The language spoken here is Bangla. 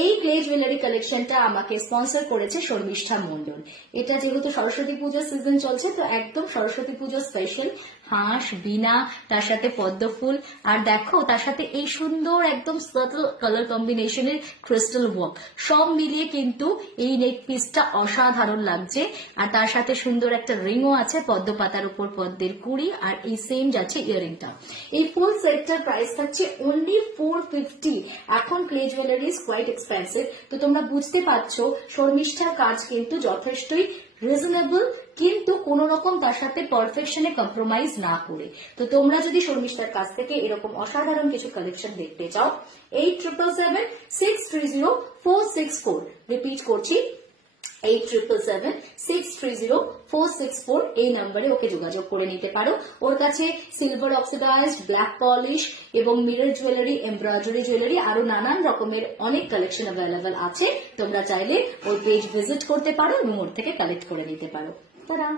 এই ক্লে জুয়েলারি কালেকশনটা আমাকে স্পন্সর করেছে শর্মিষ্ঠা মন্ডল। এটা যেহেতু সরস্বতী পুজোর সিজন চলছে, তো একদম সরস্বতী পুজো স্পেশাল হাঁস, বিনা, তার সাথে পদ্ম ফুল, আর দেখো তার সাথে এই সুন্দর একদম সাটল কালার কম্বিনেশনের ক্রিস্টাল ওয়ার্ক, সব মিলিয়ে কিন্তু এই নেক পিসটা অসাধারণ লাগছে। আর তার সাথে সুন্দর একটা রিংও আছে, পদ্ম পাতার উপর পদ্মের কুড়ি, আর এই সেম যাচ্ছে ইয়ারিংটা। এই ফুল সেটটার প্রাইস থাকছে অনলি 450। এখন clay jewellery is quite expensive, তো তোমরা বুঝতে পারছো শর্মিষ্ঠার কাজ কিন্তু যথেষ্টই রিজনেবল, কিন্তু কোন রকম তার সাথে পারফেকশনে কম্প্রোমাইজ না করে। তো তোমরা যদি শর্মিষ্ঠার কাছ থেকে এরকম অসাধারণ কিছু কালেকশন দেখতে চাও, 8777630464, রিপিট করছি 8777630464, এই নাম্বারে ওকে যোগাযোগ করে নিতে পারো। ওর কাছে সিলভার অক্সিডাইজড, ব্ল্যাক পলিশ এবং মিরর জুয়েলারি, এমব্রয়ডারি জুয়েলারি, আরো নানান রকমের অনেক কালেকশন অ্যাভেলেবেল আছে। তোমরা চাইলে ওর পেজ ভিজিট করতে পারো এবং ওর থেকে কালেক্ট করে নিতে পারো। তারা